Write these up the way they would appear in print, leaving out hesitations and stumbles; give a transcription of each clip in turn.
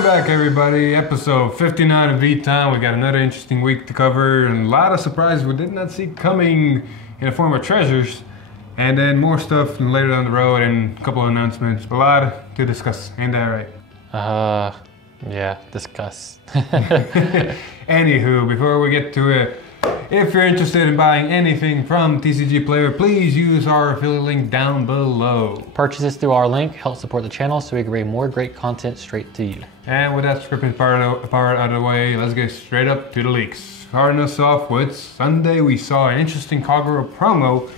Welcome back, everybody. Episode 59 of V-Time. We got another interesting week to cover and a lot of surprises we did not see coming in the form of treasures. And then more stuff later down the road and a couple of announcements. A lot to discuss. Ain't that right? Yeah, discuss. Anywho, before we get to it, if you're interested in buying anything from TCG Player, please use our affiliate link down below. Purchases through our link help support the channel so we can bring more great content straight to you. And with that scripting part out of the way, let's get straight up to the leaks. Starting us off with Sunday, we saw an interesting Kagura promo.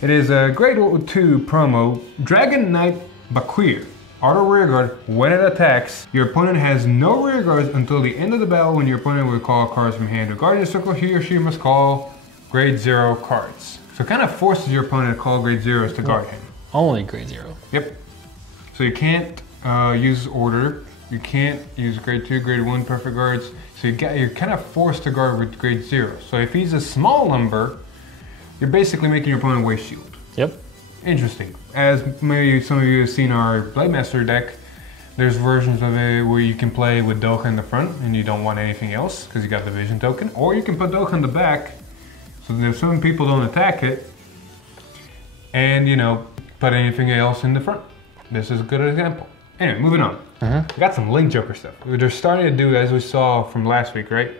It is a Grade 2 promo, Dragon Knight Bakir. Auto rearguard, when it attacks, your opponent has no rearguards until the end of the battle when your opponent will call cards from hand. Regarding the circle, he or she must call Grade 0 cards. So it kind of forces your opponent to call Grade 0s to guard him. Only Grade 0. Yep. So you can't use order. You can't use Grade 2, Grade 1 perfect guards. So you're kind of forced to guard with Grade 0. So if he's a small number, you're basically making your opponent waste shield. Yep. Interesting. As maybe some of you have seen our Blademaster deck, there's versions of it where you can play with Doha in the front and you don't want anything else because you got the vision token, or you can put Doha in the back so that some people don't attack it and, you know, put anything else in the front. This is a good example. Anyway, moving on. We got some Link Joker stuff. They're starting to do, as we saw from last week, right?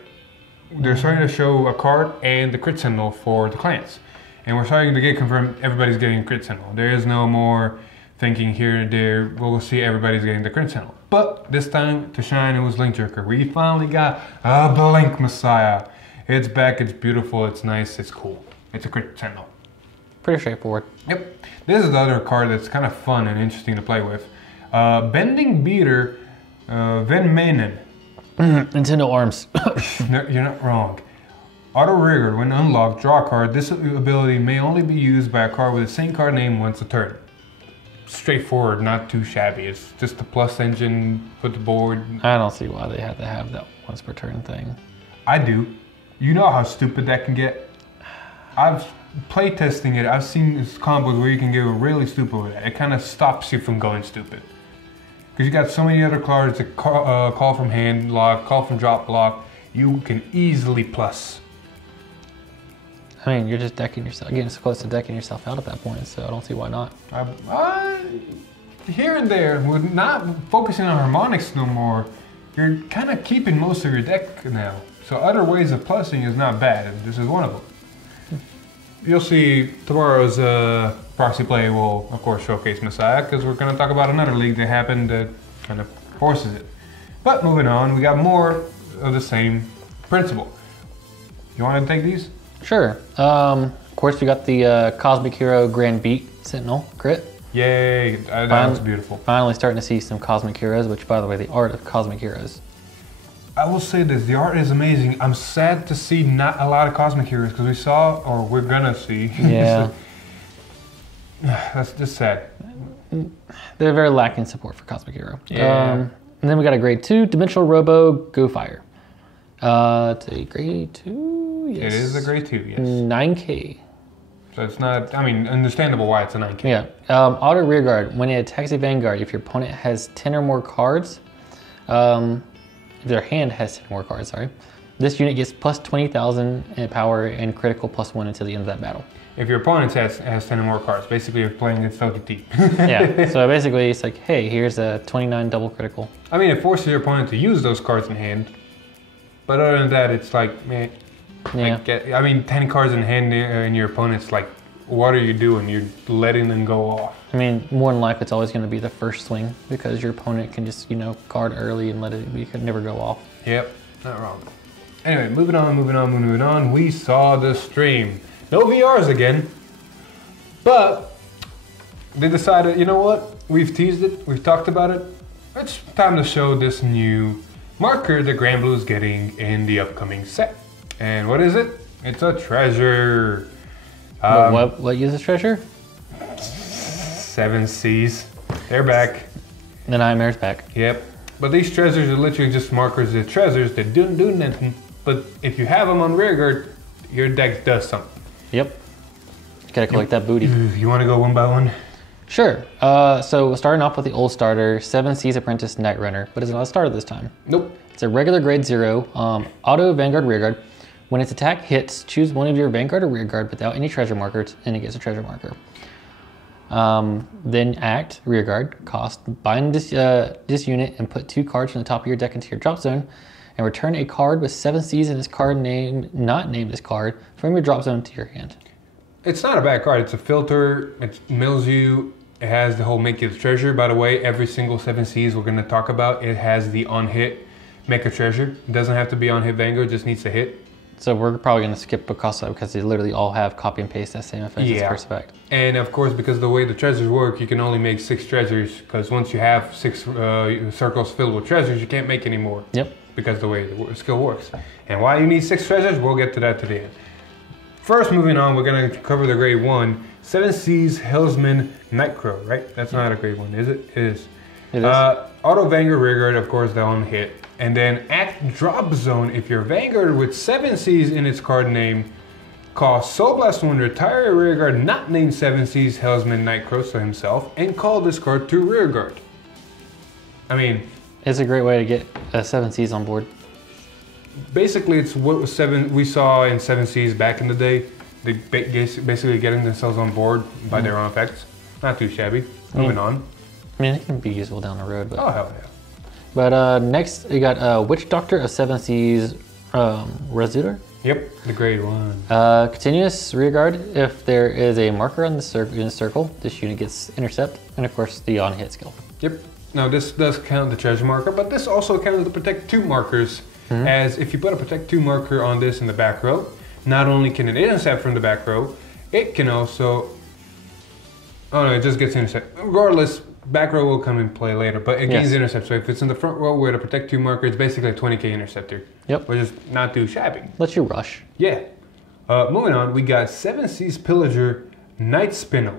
They're starting to show a card and the crit symbol for the clans. And we're starting to get confirmed everybody's getting crit symbol. There is no more thinking here and there. We'll see everybody's getting the crit symbol. But this time to shine, it was Link Joker. We finally got a Blink Messiah. It's back, it's beautiful, it's nice, it's cool. It's a crit symbol. Pretty straightforward. Yep. This is the other card that's kind of fun and interesting to play with. Bending Beater, Van Manen. Nintendo Arms. No, you're not wrong. Auto rearguard, when unlocked, draw a card. This ability may only be used by a card with the same card name once a turn. Straightforward, not too shabby. It's just a plus engine, put the board. I don't see why they had to have that once per turn thing. I do. You know how stupid that can get. I've play testing it. I've seen this combos where you can get really stupid with it. It kind of stops you from going stupid. Because you got so many other cards that call from hand block, call from drop block. You can easily plus. I mean, you're just decking yourself, getting so close to decking yourself out at that point, so I don't see why not. Here and there, we're not focusing on harmonics no more. You're kind of keeping most of your deck now. So other ways of plussing is not bad. This is one of them. You'll see tomorrow's proxy play will, of course, showcase Messiah, because we're going to talk about another league that happened that kind of forces it. But moving on, we got more of the same principle. You want to take these? Sure. Of course, we got the Cosmic Hero Grand Beat Sentinel crit. Yay, that looks beautiful. Finally starting to see some Cosmic Heroes, which, by the way, the art of Cosmic Heroes. I will say this, the art is amazing. I'm sad to see not a lot of Cosmic Heroes because we saw, or we're gonna see. Yeah. That's just sad. They're very lacking support for Cosmic Hero. Yeah. And then we got a Grade 2, Dimensional Robo Go Fire. It's a Grade 2, yes. It is a Grade 2, yes. 9K. So it's not, I mean, understandable why it's a 9K. Yeah. Auto Rearguard, when it attacks a Vanguard, if your opponent has 10 or more cards, if their hand has 10 more cards, sorry, this unit gets plus 20,000 in power and critical +1 until the end of that battle. If your opponent has 10 or more cards, basically you're playing against LTT. Yeah, so basically it's like, hey, here's a 29 double critical. I mean, it forces your opponent to use those cards in hand, but other than that, it's like, man, Yeah. I mean, 10 cards in hand in your opponent's like, what are you doing? You're letting them go off. I mean, more than likely, it's always going to be the first swing because your opponent can just, you know, guard early and let it, you can never go off. Yep, not wrong. Anyway, moving on. We saw the stream. No VRs again, but they decided, you know what? We've teased it, we've talked about it. It's time to show this new marker that Granblue is getting in the upcoming set. And what is it? It's a treasure. What uses treasure? 7 Seas. They're back. The Nightmare's back. Yep. But these treasures are literally just markers of treasures that don't do nothing. But if you have them on rearguard, your deck does something. Yep. Gotta collect that booty. You want to go one by one? Sure. So starting off with the old starter, 7 Seas Apprentice Night Runner, but it's not a starter this time. Nope. It's a regular grade 0, auto Vanguard Rearguard. When its attack hits, choose one of your Vanguard or Rearguard without any treasure markers, and it gets a treasure marker. Then act, Rearguard, cost, bind this unit and put 2 cards from the top of your deck into your drop zone, and return a card with 7 Cs in this card name, not named this card, from your drop zone to your hand. It's not a bad card. It's a filter. It mills you. It has the whole make it a treasure. By the way, every single 7 Cs we're going to talk about, it has the on hit make a treasure. It doesn't have to be on hit Vanguard, just needs to hit. So we're probably going to skip Picasso because they literally all have copy and paste that same effect as first effect. And of course, because the way the treasures work, you can only make 6 treasures, because once you have 6 circles filled with treasures, you can't make any more. Yep. Because the way the skill works. And why you need 6 treasures, we'll get to that to the end. First, moving on, we're going to cover the grade 1. 7 Seas Helmsman Nightcrow, right? That's not a grade 1, is it? It is. It is. Auto Vanguard Rearguard, of course, the on hit. And then act drop zone if your Vanguard with 7 Cs in its card name costs Soul Blast 1, retire a Rearguard not named 7 Cs Helmsman Nightcrow, so himself, and call this card to Rearguard. I mean, it's a great way to get 7 Cs on board. Basically, it's what we saw in 7 Cs back in the day. They basically getting themselves on board by their own effects. Not too shabby. Moving on. I mean, it can be useful down the road. But, oh, hell yeah. But next, we got Witch Doctor of 7 Seas Resutor. Yep, the grade 1. Continuous Rearguard. If there is a marker on the in the circle, this unit gets Intercept. And of course, the on-hit skill. Yep. Now, this does count the treasure marker, but this also counts the Protect 2 markers. As if you put a Protect 2 marker on this in the back row, not only can it intercept from the back row, it can also... Oh no, it just gets intercept. Regardless, back row will come in play later, but it gains intercept. So if it's in the front row with a Protect 2 marker, it's basically a 20k interceptor. Yep. Which is not too shabby. Lets you rush. Yeah. Moving on, we got 7 Seas Pillager Night Spinel.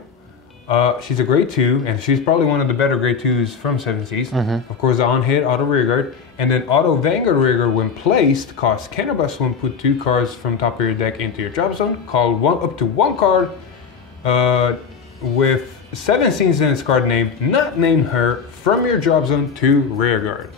She's a grade 2, and she's probably one of the better grade 2s from 7 Seas. Of course, the on-hit, auto rearguard, and then auto Vanguard rearguard when placed costs Counterblast 1, put 2 cards from top of your deck into your drop zone, call up to 1 card with 7 Seas in its card name, not name her, from your drop zone to rearguard.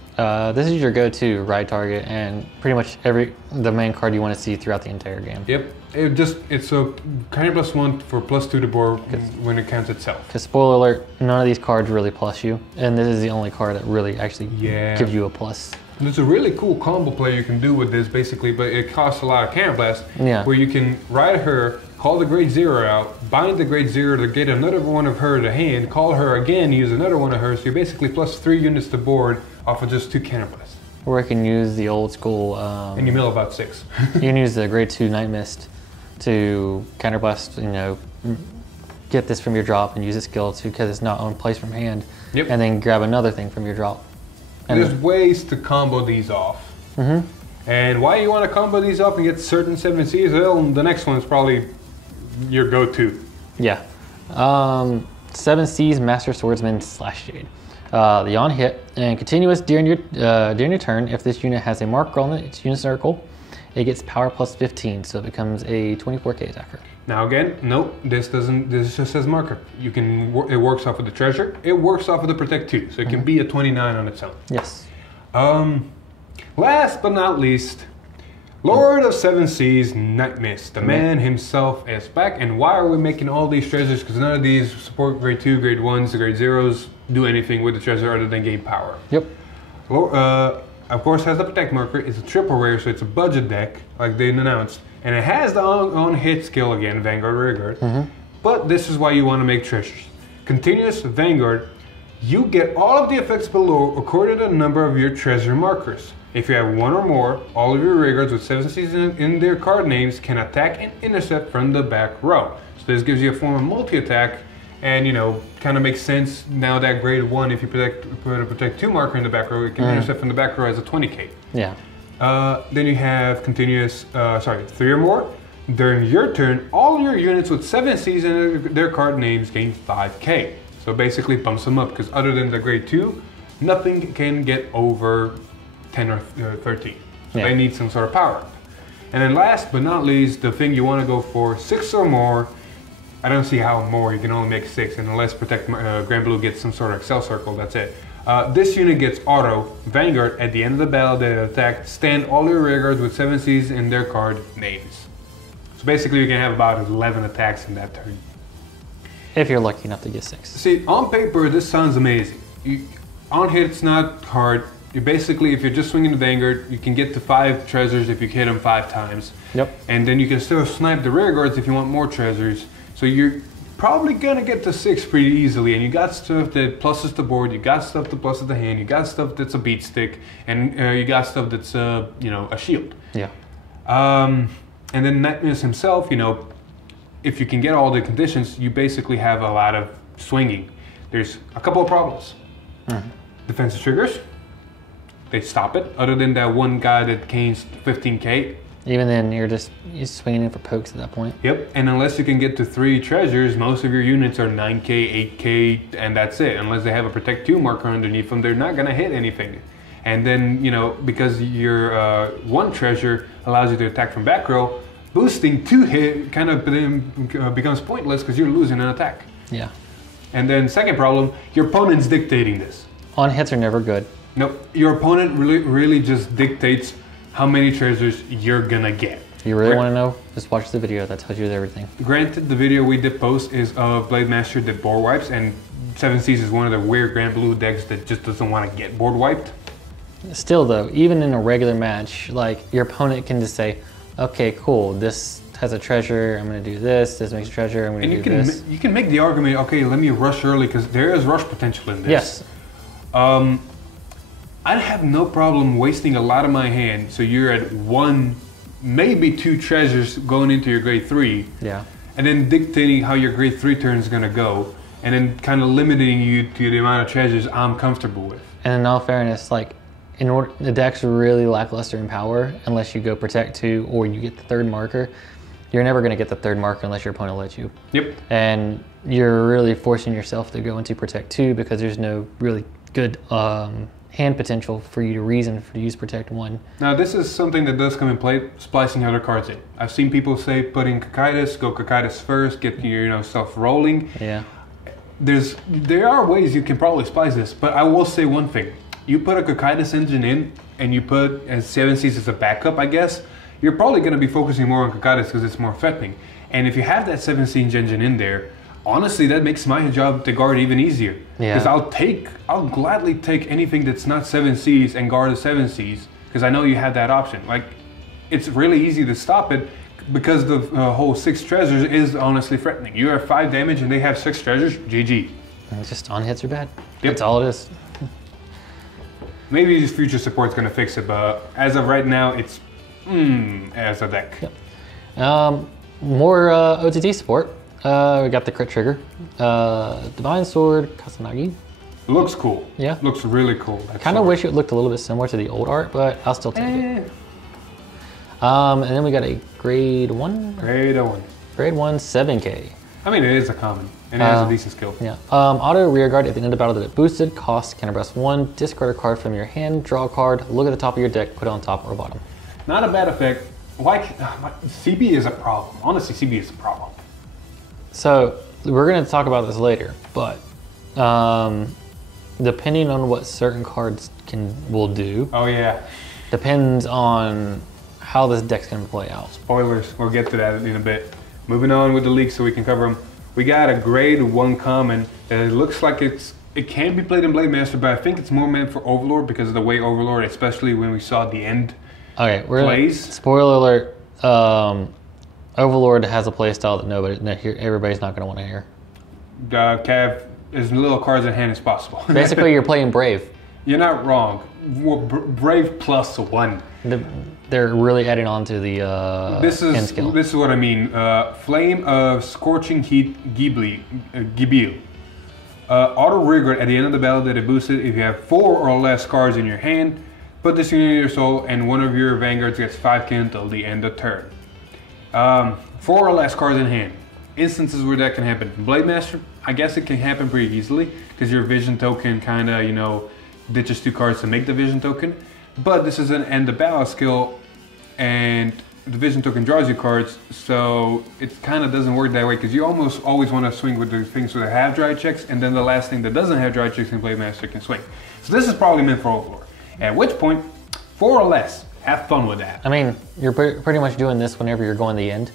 This is your go-to ride target and pretty much the main card you want to see throughout the entire game. Yep, it's a Counterblast 1 for +2 to board when it counts itself. Because spoiler alert, none of these cards really plus you, and this is the only card that really actually gives you a plus. And there's a really cool combo play you can do with this basically, but it costs a lot of Counterblast. Yeah. Where you can ride her, call the grade 0 out, bind the grade 0 to get another one of her to hand, call her again, use another one of hers, so you basically +3 units to board off of just 2 Counterblasts. Or you can use the old school... and you mill about 6. You can use the grade 2 Night Mist to Counterblast, get this from your drop and use its skill too, because it's not on place from hand. Yep. And then grab another thing from your drop. And there's ways to combo these off. And why you want to combo these off and get certain 7 Cs? Well, the next one is probably your go-to. Yeah. 7 Seas Master Swordsman /Jade. The on hit and continuous during your turn. If this unit has a marker on its unit circle, it gets power +15, so it becomes a 24k attacker. Now again, nope, this doesn't. This just says marker. You can. It works off of the treasure. It works off of the Protect 2, so it can be a 29 on its own. Yes. Last but not least, Lord of 7 Seas, Night Mist. The man himself is back. And why are we making all these treasures? Because none of these support grade 2, grade 1s, the grade 0s do anything with the treasure other than gain power. Yep. Of course, has the Protect marker. It's a triple rare, so it's a budget deck, like they announced. And it has the on-hit skill again, Vanguard Rearguard. But this is why you want to make treasures. Continuous Vanguard, you get all of the effects below according to the number of your treasure markers. If you have 1 or more, all of your Rearguards with 7 Cs in their card names can attack and intercept from the back row. So this gives you a form of multi-attack, and kind of makes sense now that grade 1, if you put a Protect 2 marker in the back row, it can intercept from the back row as a 20k. Yeah. Then you have continuous, 3 or more. During your turn, all your units with 7 Cs in their card names gain 5k. So basically bumps them up, because other than the grade 2, nothing can get over 10 or 13. So they need some sort of power up. And then last but not least, the thing you want to go for, 6 or more, I don't see how more. You can only make 6, and unless Protect Granblue gets some sort of Excel Circle, that's it. This unit gets auto Vanguard at the end of the battle that attack. Stand all your rearguards with 7Cs in their card names. So basically, you can have about 11 attacks in that turn. If you're lucky enough to get 6. See, on paper, this sounds amazing. On hit, it's not hard. You basically, if you're just swinging the Vanguard, you can get to 5 treasures if you hit them 5 times. Yep. And then you can still snipe the rearguards if you want more treasures. So you're probably gonna get to 6 pretty easily. And you got stuff that pluses the board, you got stuff that pluses the hand, you got stuff that's a beat stick, and you got stuff that's you know, a shield. Yeah. And then Nightmares himself, you know, if you can get all the conditions, you basically have a lot of swinging. There's a couple of problems. Defensive triggers, they stop it. Other than that one guy that gains 15k. Even then, you're swinging in for pokes at that point. Yep, and unless you can get to 3 treasures, most of your units are 9k, 8k, and that's it. Unless they have a Protect 2 marker underneath them, they're not gonna hit anything. And then, you know, because your 1 treasure allows you to attack from back row, boosting 2 hit kind of becomes pointless because you're losing an attack. Yeah. And then second problem, your opponent's dictating this. On hits are never good. Nope, your opponent really just dictates how many treasures you're gonna get. If you really want to know, just watch the video. That tells you everything. Granted, the video we did post is of Blade Master that board wipes, and 7Cs is one of the weird Granblue decks that just doesn't want to get board wiped. Still though, even in a regular match, like your opponent can just say, okay, cool, this has a treasure, I'm gonna do this makes a treasure, I'm gonna do this. You can make the argument, okay, let me rush early, because there is rush potential in this. Yes. I'd have no problem wasting a lot of my hand, so you're at 1, maybe 2 treasures going into your grade 3. Yeah. And then dictating how your grade 3 turn is gonna go, and then kind of limiting you to the amount of treasures I'm comfortable with. And in all fairness, like, the deck's really lackluster in power unless you go Protect 2 or you get the 3rd marker. You're never gonna get the 3rd marker unless your opponent lets you. Yep. And you're really forcing yourself to go into Protect 2 because there's no really good hand potential for you to use Protect 1. Now this is something that does come in play, splicing other cards in. I've seen people say putting Cocytus, go Cocytus first, get your stuff rolling. Yeah. There are ways you can probably splice this, but I will say one thing. You put a Cocytus engine in and you put as 7Cs as a backup, I guess, you're probably going to be focusing more on Cocytus because it's more threatening. And if you have that 7C engine in there, honestly, that makes my job to guard even easier. Yeah. Because I'll gladly take anything that's not 7Cs and guard the 7Cs because I know you have that option. Like, it's really easy to stop it because the whole 6 treasures is honestly threatening. You have 5 damage and they have 6 treasures, GG. And it's just on hits are bad. Yep. That's all it is. Maybe future support's gonna fix it, but as of right now, it's as a deck. Yep. More OTT support. We got the crit trigger. Divine Sword, Kusanagi. Looks cool. Yeah. Looks really cool. Kind of wish it looked a little bit similar to the old art, but I'll still take it. And then we got a grade 1? Grade 1. Grade 1, 7k. I mean, it is a common, and it has a decent skill. Yeah. Auto rearguard at the end of the battle that it boosted, cost, counterblast 1, discard a card from your hand, draw a card, look at the top of your deck, put it on top or bottom. Not a bad effect. Why? CB is a problem. Honestly, CB is a problem. So, we're going to talk about this later, but depending on what certain cards will do. Oh, yeah. Depends on how this deck's going to play out. Spoilers. We'll get to that in a bit. Moving on with the leaks so we can cover them. We got a grade 1 common that it looks like it can be played in Blade Master, but I think it's more meant for Overlord because of the way Overlord, especially when we saw the end okay, plays. Spoiler alert, Overlord has a playstyle that everybody's not going to want to hear. Cav, as little cards in hand as possible. Basically, you're playing Brave. You're not wrong. Brave plus 1. They're really adding on to the end skill. This is what I mean. Flame of Scorching Heat Gibil. Auto rearguard at the end of the battle that it boosted. If you have 4 or less cards in your hand, put this unit in your soul, and one of your vanguards gets 5k until the end of turn. 4 or less cards in hand. Instances where that can happen. Blade Master, I guess it can happen pretty easily because your vision token kind of, ditches 2 cards to make the vision token. But this is an end of battle skill, and the vision token draws you cards, so it kind of doesn't work that way because you almost always want to swing with the things that have dry checks, and then the last thing that doesn't have dry checks in Playmaster can swing. So this is probably meant for Overlord. At which point, 4 or less, have fun with that. I mean, you're pretty much doing this whenever you're going to the end,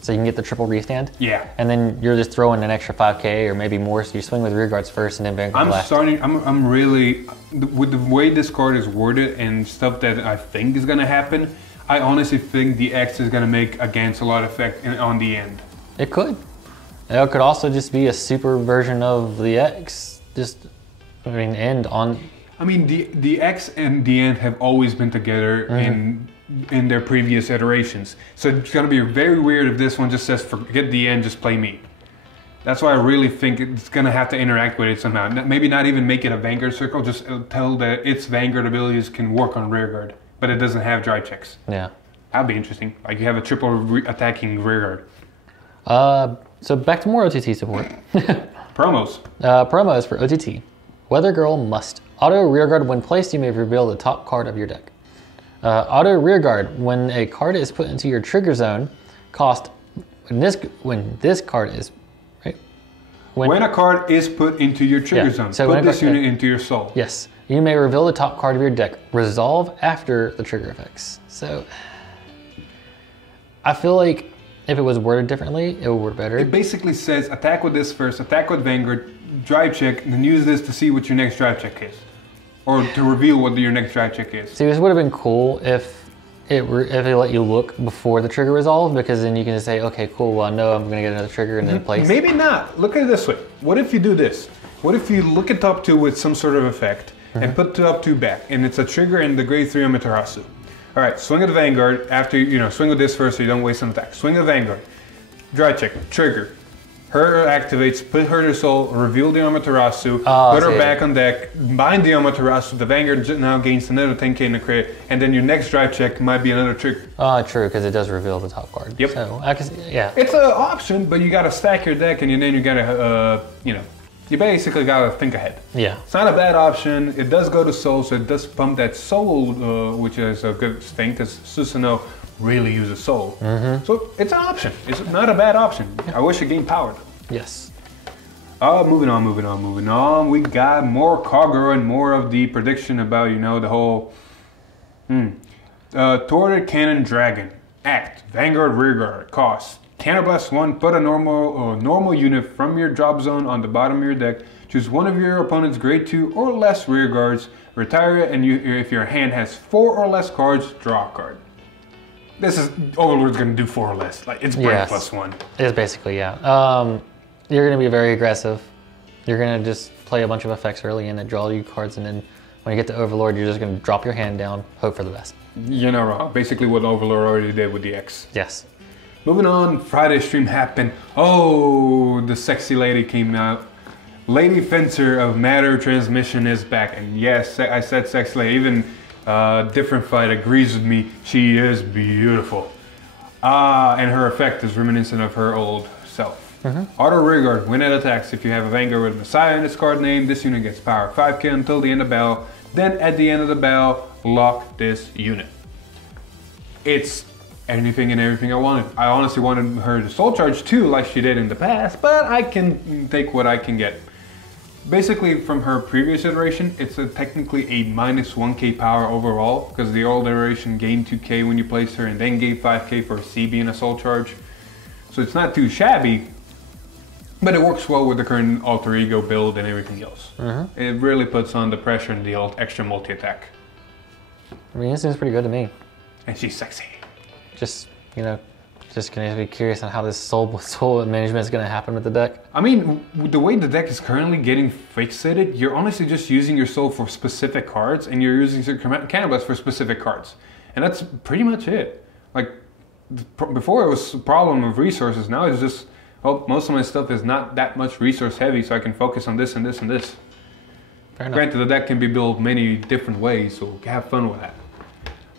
so you can get the triple restand. Yeah. And then you're just throwing an extra 5k or maybe more, so you swing with rear guards first and then Vanguard last. I'm really, with the way this card is worded and stuff that I think is gonna happen, I honestly think the X is gonna make a Gancelot effect on the end. It could. It could also just be a super version of the X, end on. I mean, the X and the end have always been together in their previous iterations. So it's gonna be very weird if this one just says, forget the end, just play me. That's why I really think it's gonna have to interact with it somehow. Maybe not even make it a Vanguard circle, just tell that its Vanguard abilities can work on rearguard, but it doesn't have dry checks. Yeah. That'd be interesting. Like you have a triple attacking rearguard. So back to more OTT support. Promos. Promos for OTT. Weather Girl must. Auto rearguard when placed, you may reveal the top card of your deck. Auto rearguard, when a card is put into your trigger zone, when this card is, right? When a card is put into your trigger zone, so put this unit into your soul. Yes. You may reveal the top card of your deck. Resolve after the trigger effects. So, I feel like if it was worded differently, it would work better. It basically says attack with this first, attack with Vanguard, drive check, and then use this to see what your next drive check is. Or to reveal what your next drive check is. See, this would have been cool if it let you look before the trigger resolve, because then you can just say, okay, cool, well I know I'm gonna get another trigger and then place. Maybe not. Look at it this way. What if you do this? What if you look at top 2 with some sort of effect and put top 2 back, and it's a trigger and the grade 3 Amaterasu. All right, swing at the Vanguard after, swing with this first so you don't waste an attack. Swing at the Vanguard, drive check, trigger. Her activates, put her to soul, reveal the Amaterasu, put her back on deck, bind the Amaterasu, the Vanguard now gains another 10k in the crit, and then your next drive check might be another trigger. True, because it does reveal the top card. Yep. So, I can see, yeah. It's an option, but you gotta stack your deck and then you gotta, you basically gotta think ahead. Yeah. It's not a bad option. It does go to soul, so it does pump that soul, which is a good thing, because Susanoo really uses soul. So it's an option. It's not a bad option. I wish it gained power though. Yes. Moving on. We got more Kagura and more of the prediction about, the whole Thwarted Cannon Dragon. Act, Vanguard Rearguard, cost. Counterblast 1, put a normal unit from your drop zone on the bottom of your deck. Choose one of your opponent's grade 2 or less rearguards, retire it, and if your hand has 4 or less cards, draw a card. This is Overlord's gonna do 4 or less. Like it's brain plus 1. It's basically, yeah. You're gonna be very aggressive. You're gonna just play a bunch of effects early and then draw you cards, and then when you get to Overlord, you're just gonna drop your hand down, hope for the best. You're not wrong. Basically what Overlord already did with the X. Yes. Moving on, Friday stream happened. Oh, the sexy lady came out. Lady Fencer of Matter Transmission is back. And yes, I said sexy lady. Even Different Fight agrees with me. She is beautiful. And her effect is reminiscent of her old self. Auto rearguard, when it attacks. If you have a Vanguard with Messiah in its card name, this unit gets power 5k until the end of battle. Then at the end of the battle, lock this unit. It's anything and everything I wanted. I honestly wanted her to soul charge too, like she did in the past, but I can take what I can get. Basically, from her previous iteration, it's technically a minus 1k power overall, because the old iteration gained 2k when you placed her and then gave 5k for C being a soul charge. So it's not too shabby, but it works well with the current alter ego build and everything else. It really puts on the pressure and the extra multi-attack. I mean, it seems pretty good to me. And she's sexy. Just gonna be curious on how this soul management is gonna happen with the deck. I mean, the way the deck is currently getting fixated, you're honestly just using your soul for specific cards, and you're using your Counterblast for specific cards. And that's pretty much it. Like, before it was a problem of resources, now it's just, oh, most of my stuff is not that much resource heavy, so I can focus on this and this and this. Fair enough. Granted, the deck can be built many different ways, so have fun with that.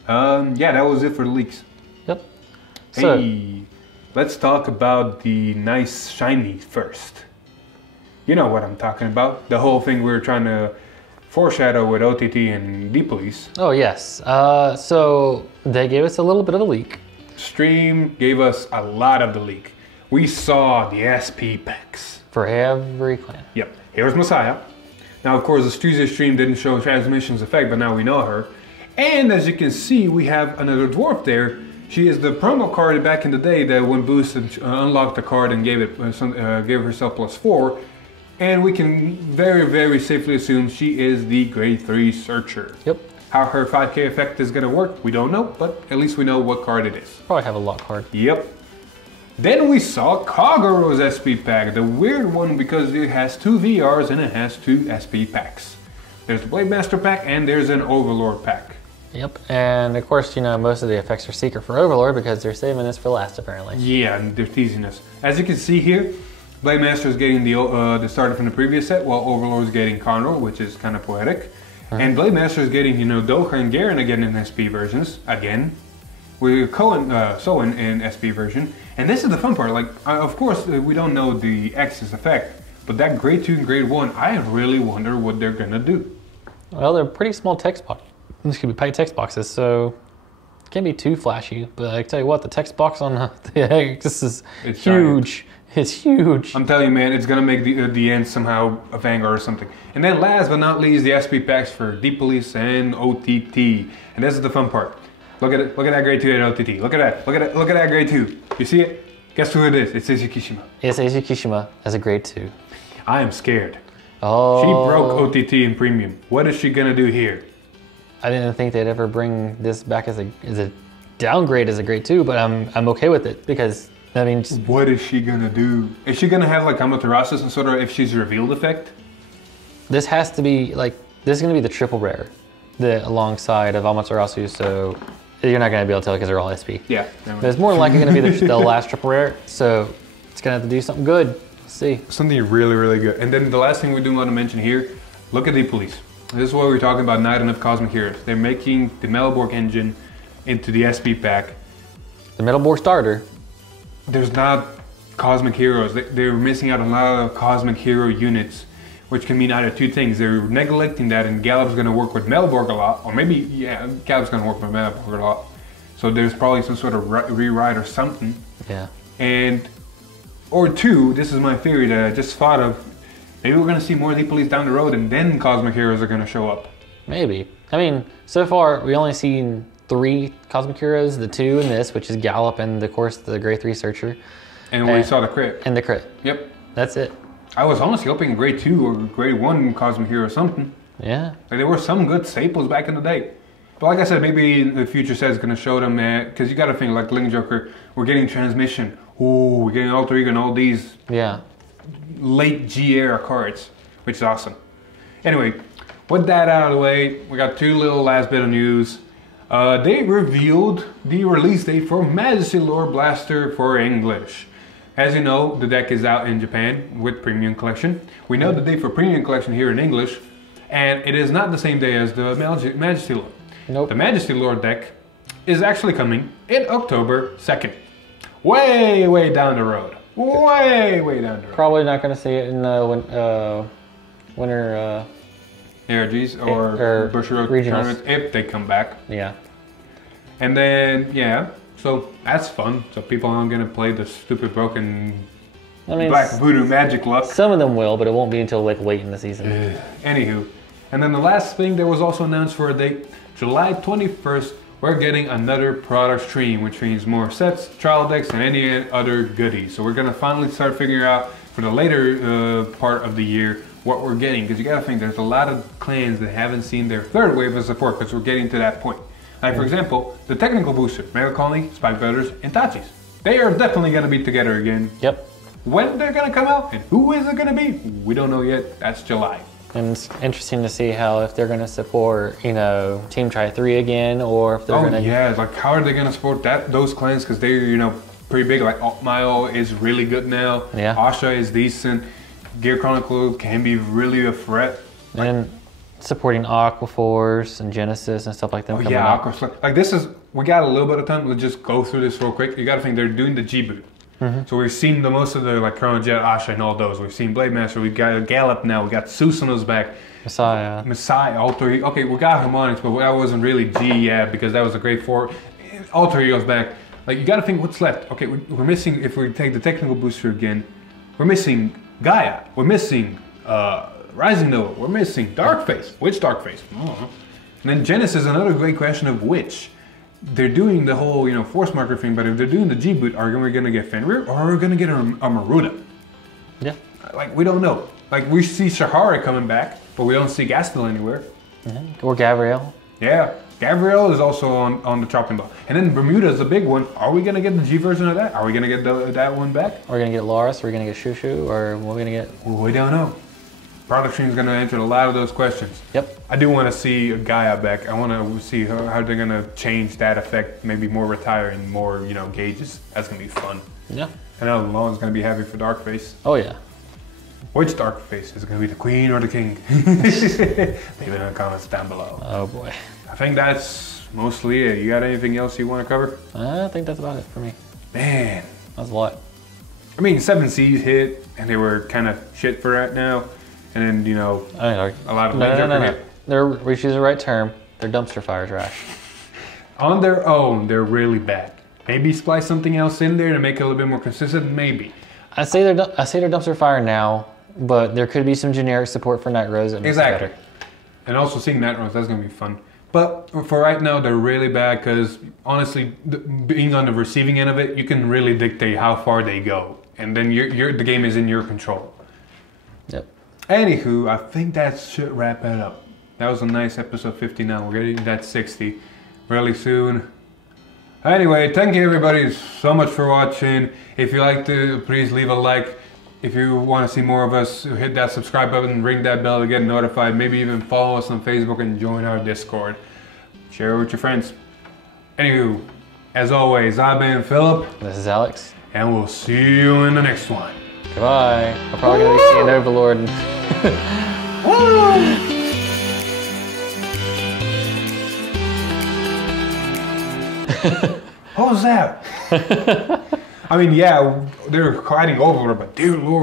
Yeah, that was it for the leaks. Yep. Hey, let's talk about the nice shiny first. You know what I'm talking about. The whole thing we were trying to foreshadow with OTT and D-Police. Oh yes. So they gave us a little bit of a leak. Stream gave us a lot of the leak. We saw the SP packs. For every clan. Yep, here's Messiah. Now, of course, the Studio stream didn't show Transmission's effect, but now we know her. And as you can see, we have another dwarf there. She is the promo card back in the day that when boosted, unlocked the card and gave herself +4. And we can very, very safely assume she is the grade 3 Searcher. Yep. How her 5k effect is gonna work, we don't know, but at least we know what card it is. Probably have a lock card. Yep. Then we saw Kagura's SP pack, the weird one because it has 2 VRs and it has 2 SP packs. There's the Blade Master pack and there's an Overlord pack. Yep, and of course, you know, most of the effects are secret for Overlord because they're saving this for last, apparently. Yeah, and they're teasing us. As you can see here, Blade Master is getting the starter from the previous set, while Overlord is getting Conroe, which is kind of poetic. And Blade Master is getting, you know, Doha and Garen again in SP versions, again. With Soen in SP version. And this is the fun part, like, of course, we don't know the X's effect, but that grade 2 and grade 1, I really wonder what they're gonna do. Well, they're pretty small text boxes. This could be paid text boxes, so it can't be too flashy. But I tell you what, the text box on the X is It's huge. giant. It's huge. I'm telling you, man, it's gonna make the end somehow a Vanguard or something. And then last but not least, the SP packs for Deep Police and OTT. And this is the fun part. Look at it. Look at that grade 2 at OTT. Look at that. Look at it. Look at that grade 2. You see it? Guess who it is? It's Izzy Kishima. It's Izzy Kishima as a grade 2. I am scared. Oh. She broke OTT in premium. What is she gonna do here? I didn't think they'd ever bring this back as a downgrade as a grade 2, but I'm okay with it because I mean, just, What is she gonna do? Is she gonna have like Amaterasu and sort of if she's revealed effect? this has to be like this is gonna be the triple rare, alongside of Amaterasu. So you're not gonna be able to tell because they're all SP. Yeah. But it's more than likely gonna be the last triple rare. So it's gonna have to do something good. Let's see. Something really, really good. And then the last thing we do want to mention here, look at the police. This is what we were talking about, Night of Cosmic Heroes. They're making the Metalborg engine into the SP pack. The Metalborg starter. There's not Cosmic Heroes. They're missing out on a lot of Cosmic Hero units, which can mean either two things. They're neglecting that and Gallup's going to work with Metalborg a lot, or maybe, yeah, Gallup's going to work with Metalborg a lot. So there's probably some sort of rewrite or something. Yeah. And, or two, this is my theory that I just thought of, maybe we're going to see more Deep Police down the road and then Cosmic Heroes are going to show up. Maybe. I mean, so far we only seen 3 Cosmic Heroes, the 2 in this, which is Gallup and of course the grade 3 Searcher. And we saw the crit. And the crit. Yep. That's it. I was honestly hoping grade 2 or grade 1 Cosmic Hero or something. Yeah. Like there were some good staples back in the day. But like I said, maybe the future set is going to show them, because you got to think like Link Joker, we're getting Transmission, ooh, we're getting Alter Ego and all these Yeah. late G era cards, which is awesome. Anyway, with that out of the way, we got 2 little last bit of news. They revealed the release date for Majesty Lore Blaster for English. As you know, the deck is out in Japan with Premium Collection. We know the date for Premium Collection here in English, and it is not the same day as the Majesty Lore. Nope. The Majesty Lore deck is actually coming in October 2nd. Way, way down the road. Way, way down the road. Probably not going to see it in winter. ARGs or Bushiroad regionals. tournaments if they come back. Yeah. And then, yeah, so that's fun. So people aren't going to play the stupid broken I mean, Black Voodoo Magic luck. some of them will, but it won't be until like late in the season. Anywho, and then the last thing that was also announced for a date, July 21st, we're getting another product stream, which means more sets, trial decks, and any other goodies. So we're going to finally start figuring out for the later part of the year what we're getting, because you got to think there's a lot of clans that haven't seen their third wave of support because we're getting to that point. Like for example, the technical booster, Mega Colony, Spike Brothers, and Tachis. They are definitely going to be together again. Yep. When they're going to come out and who is it going to be, we don't know yet. That's July. And it's interesting to see how if they're going to support, you know, Team Tri-3 again, or if they're going to... yeah, like how are they going to support those clans, because they're, you know, pretty big. Like Mayo is really good now. Yeah. Asha is decent. Gear Chronicle can be really a threat. And supporting Aquaforce and Genesis and stuff like that. Oh yeah, Aqua. Like this is, we got a little bit of time. Let's just go through this real quick. You got to think they're doing the G-Boot. So we've seen the most of the like Chrono Jet, Asha, and all those. We've seen Blade Master. We've got Gallup now. We got Susanoo's back. Messiah, Alter Ego. Okay, we got Harmonix, but that wasn't really G yet because that was a grade 4. Alter Ego's back. Like, you gotta think what's left. Okay, we're missing, if we take the technical booster again, we're missing Gaia, we're missing Rising Nova, we're missing Darkface. Which Darkface? And then Genesis is another great question of which. They're doing the whole, you know, Force Marker thing, but if they're doing the G-Boot, are we gonna get Fenrir or are we gonna get a Maruda? Yeah. Like, we don't know. Like, we see Shahara coming back, but we don't see Gastel anywhere. Or Gabrielle. Yeah, Gabrielle is also on the chopping block. And then Bermuda is a big one. Are we gonna get the G version of that? Are we gonna get that one back? Are we gonna get Loris? Are we gonna get Shushu? Or what are we gonna get? We don't know. Product Stream is gonna answer a lot of those questions. Yep. I do want to see Gaia back. I want to see how they're gonna change that effect. Maybe more retire and more, you know, gauges. That's gonna be fun. Yeah. I know Lon's gonna be happy for Darkface. Oh yeah. Which Darkface? Is it gonna be the Queen or the King? Leave it in the comments down below. Oh boy. I think that's mostly it. You got anything else you want to cover? I think that's about it for me. Man, That's a lot. I mean, 7 Seas hit, and they were kind of shit for right now. And then, you know, a lot of no. They're, we choose the right term. They're dumpster fire trash. On their own, they're really bad. Maybe splice something else in there to make it a little bit more consistent. Maybe. I say they're dumpster fire now, but there could be some generic support for Night Rose that makes it better. And also seeing Night Rose, that's gonna be fun. But for right now, they're really bad because honestly, being on the receiving end of it, you can really dictate how far they go, and then the game is in your control. Yep. Anywho, I think that should wrap it up. That was a nice episode 59. We're getting that 60 really soon. Anyway, thank you everybody so much for watching. If you like to, please leave a like. If you want to see more of us, hit that subscribe button, ring that bell to get notified. Maybe even follow us on Facebook and join our Discord. Share it with your friends. Anywho, as always, I've been Philip. This is Alex. And we'll see you in the next one. Goodbye. I'm probably going to be seeing Overlord. What was that? I mean, yeah, they're fighting Overlord, but dear Lord.